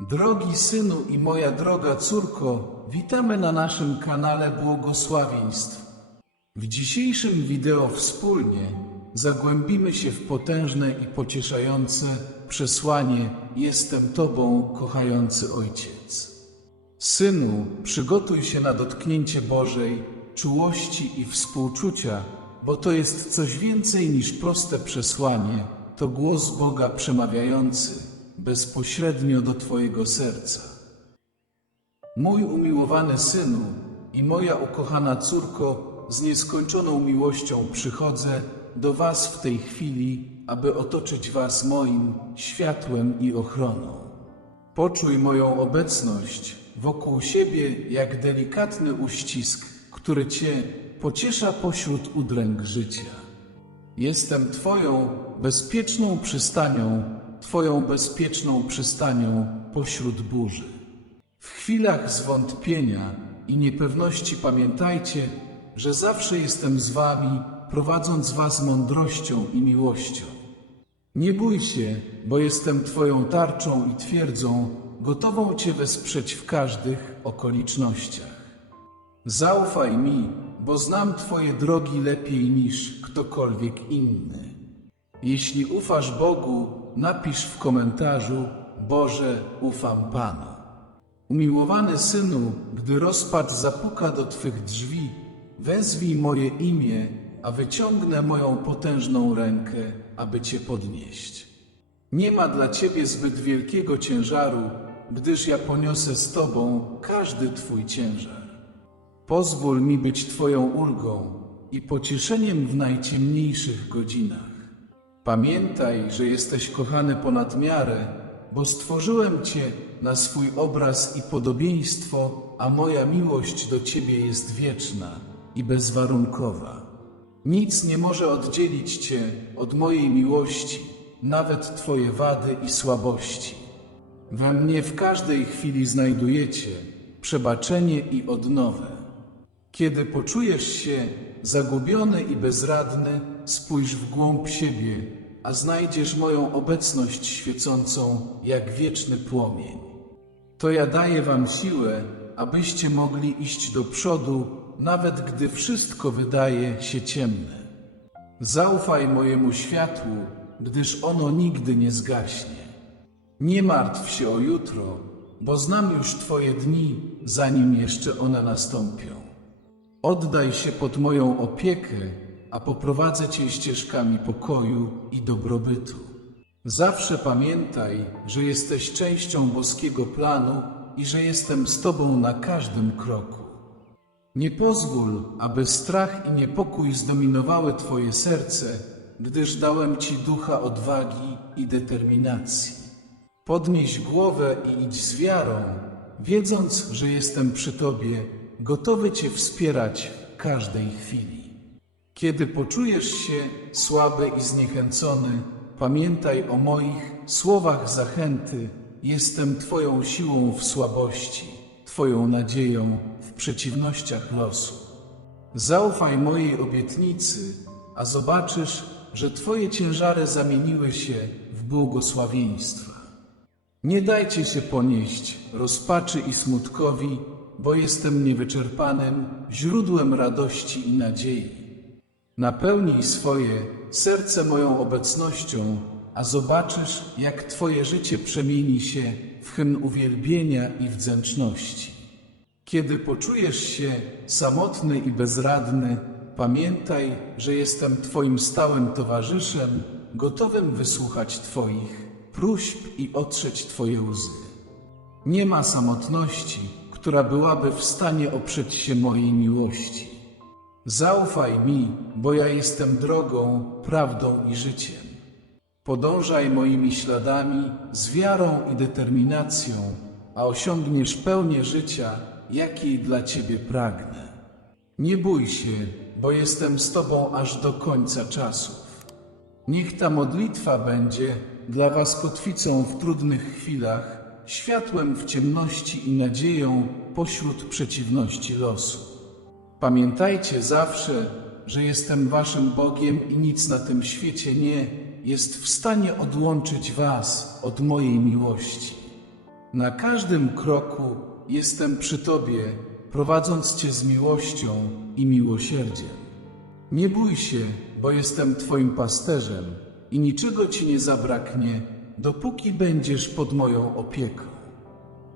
Drogi synu i moja droga córko, witamy na naszym kanale Błogosławieństw. W dzisiejszym wideo wspólnie zagłębimy się w potężne i pocieszające przesłanie Jestem Tobą, kochający Ojciec. Synu, przygotuj się na dotknięcie Bożej czułości i współczucia, bo to jest coś więcej niż proste przesłanie, to głos Boga przemawiający bezpośrednio do Twojego serca. Mój umiłowany synu i moja ukochana córko, z nieskończoną miłością przychodzę do Was w tej chwili, aby otoczyć Was moim światłem i ochroną. Poczuj moją obecność wokół siebie jak delikatny uścisk, który Cię pociesza pośród udręk życia. Jestem Twoją bezpieczną przystanią, Twoją bezpieczną przystanią pośród burzy. W chwilach zwątpienia i niepewności pamiętajcie, że zawsze jestem z Wami, prowadząc Was mądrością i miłością. Nie bój się, bo jestem Twoją tarczą i twierdzą, gotową Cię wesprzeć w każdych okolicznościach. Zaufaj mi, bo znam Twoje drogi lepiej niż ktokolwiek inny. Jeśli ufasz Bogu, napisz w komentarzu: Boże, ufam Panu. Umiłowany synu, gdy rozpacz zapuka do Twych drzwi, wezwij moje imię, a wyciągnę moją potężną rękę, aby Cię podnieść. Nie ma dla Ciebie zbyt wielkiego ciężaru, gdyż ja poniosę z Tobą każdy Twój ciężar. Pozwól mi być Twoją ulgą i pocieszeniem w najciemniejszych godzinach. Pamiętaj, że jesteś kochany ponad miarę, bo stworzyłem Cię na swój obraz i podobieństwo, a moja miłość do Ciebie jest wieczna i bezwarunkowa. Nic nie może oddzielić Cię od mojej miłości, nawet Twoje wady i słabości. We mnie w każdej chwili znajdujecie przebaczenie i odnowę. Kiedy poczujesz się zagubiony i bezradny, spójrz w głąb siebie, a znajdziesz moją obecność świecącą jak wieczny płomień. To ja daję wam siłę, abyście mogli iść do przodu, nawet gdy wszystko wydaje się ciemne. Zaufaj mojemu światłu, gdyż ono nigdy nie zgaśnie. Nie martw się o jutro, bo znam już Twoje dni, zanim jeszcze one nastąpią. Oddaj się pod moją opiekę, a poprowadzę Cię ścieżkami pokoju i dobrobytu. Zawsze pamiętaj, że jesteś częścią boskiego planu i że jestem z Tobą na każdym kroku. Nie pozwól, aby strach i niepokój zdominowały Twoje serce, gdyż dałem Ci ducha odwagi i determinacji. Podnieś głowę i idź z wiarą, wiedząc, że jestem przy Tobie, gotowy Cię wspierać w każdej chwili. Kiedy poczujesz się słaby i zniechęcony, pamiętaj o moich słowach zachęty. Jestem Twoją siłą w słabości, Twoją nadzieją w przeciwnościach losu. Zaufaj mojej obietnicy, a zobaczysz, że Twoje ciężary zamieniły się w błogosławieństwa. Nie dajcie się ponieść rozpaczy i smutkowi, bo jestem niewyczerpanym źródłem radości i nadziei. Napełnij swoje serce moją obecnością, a zobaczysz, jak Twoje życie przemieni się w hymn uwielbienia i wdzięczności. Kiedy poczujesz się samotny i bezradny, pamiętaj, że jestem Twoim stałym towarzyszem, gotowym wysłuchać Twoich próśb i otrzeć Twoje łzy. Nie ma samotności, która byłaby w stanie oprzeć się mojej miłości. Zaufaj mi, bo ja jestem drogą, prawdą i życiem. Podążaj moimi śladami z wiarą i determinacją, a osiągniesz pełnię życia, jakiej dla Ciebie pragnę. Nie bój się, bo jestem z Tobą aż do końca czasów. Niech ta modlitwa będzie dla Was kotwicą w trudnych chwilach, światłem w ciemności i nadzieją pośród przeciwności losu. Pamiętajcie zawsze, że jestem Waszym Bogiem i nic na tym świecie nie jest w stanie odłączyć Was od mojej miłości. Na każdym kroku jestem przy Tobie, prowadząc Cię z miłością i miłosierdziem. Nie bój się, bo jestem Twoim pasterzem i niczego Ci nie zabraknie, dopóki będziesz pod moją opieką.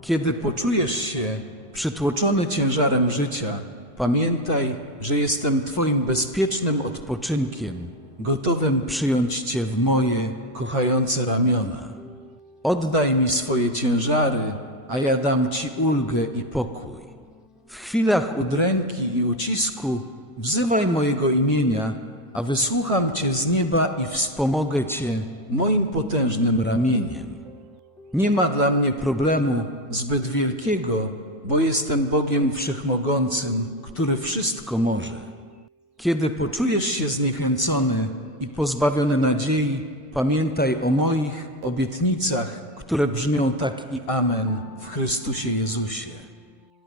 Kiedy poczujesz się przytłoczony ciężarem życia, pamiętaj, że jestem Twoim bezpiecznym odpoczynkiem, gotowym przyjąć Cię w moje kochające ramiona. Oddaj mi swoje ciężary, a ja dam Ci ulgę i pokój. W chwilach udręki i ucisku wzywaj mojego imienia, a wysłucham Cię z nieba i wspomogę Cię moim potężnym ramieniem. Nie ma dla mnie problemu zbyt wielkiego, bo jestem Bogiem Wszechmogącym, który wszystko może. Kiedy poczujesz się zniechęcony i pozbawiony nadziei, pamiętaj o moich obietnicach, które brzmią tak i amen w Chrystusie Jezusie.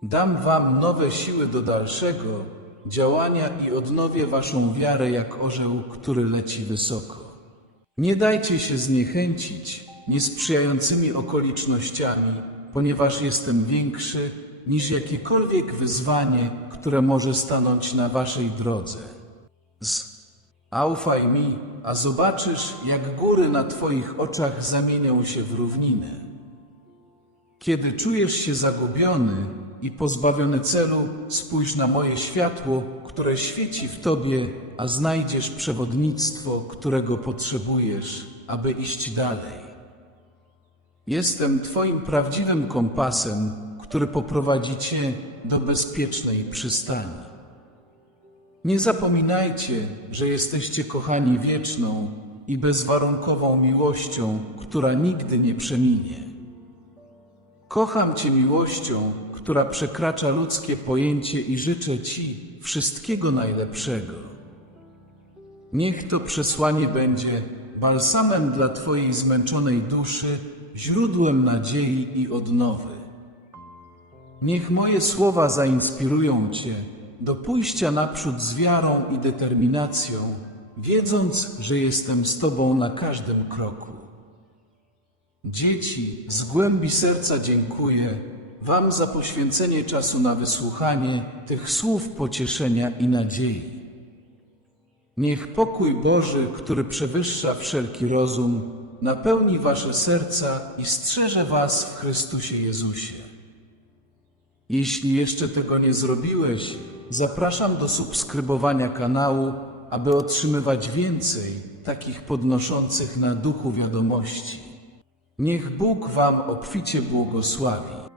Dam wam nowe siły do dalszego działania i odnowię waszą wiarę jak orzeł, który leci wysoko. Nie dajcie się zniechęcić niesprzyjającymi okolicznościami, ponieważ jestem większy niż jakiekolwiek wyzwanie, które może stanąć na waszej drodze. Z Aufaj mi, a zobaczysz, jak góry na twoich oczach zamienią się w równiny. Kiedy czujesz się zagubiony i pozbawiony celu, spójrz na moje światło, które świeci w tobie, a znajdziesz przewodnictwo, którego potrzebujesz, aby iść dalej. Jestem Twoim prawdziwym kompasem, który poprowadzi Cię do bezpiecznej przystani. Nie zapominajcie, że jesteście kochani wieczną i bezwarunkową miłością, która nigdy nie przeminie. Kocham Cię miłością, która przekracza ludzkie pojęcie i życzę Ci wszystkiego najlepszego. Niech to przesłanie będzie balsamem dla Twojej zmęczonej duszy, źródłem nadziei i odnowy. Niech moje słowa zainspirują Cię do pójścia naprzód z wiarą i determinacją, wiedząc, że jestem z Tobą na każdym kroku. Dzieci, z głębi serca dziękuję Wam za poświęcenie czasu na wysłuchanie tych słów pocieszenia i nadziei. Niech pokój Boży, który przewyższa wszelki rozum, napełni wasze serca i strzeże was w Chrystusie Jezusie. Jeśli jeszcze tego nie zrobiłeś, zapraszam do subskrybowania kanału, aby otrzymywać więcej takich podnoszących na duchu wiadomości. Niech Bóg wam obficie błogosławi.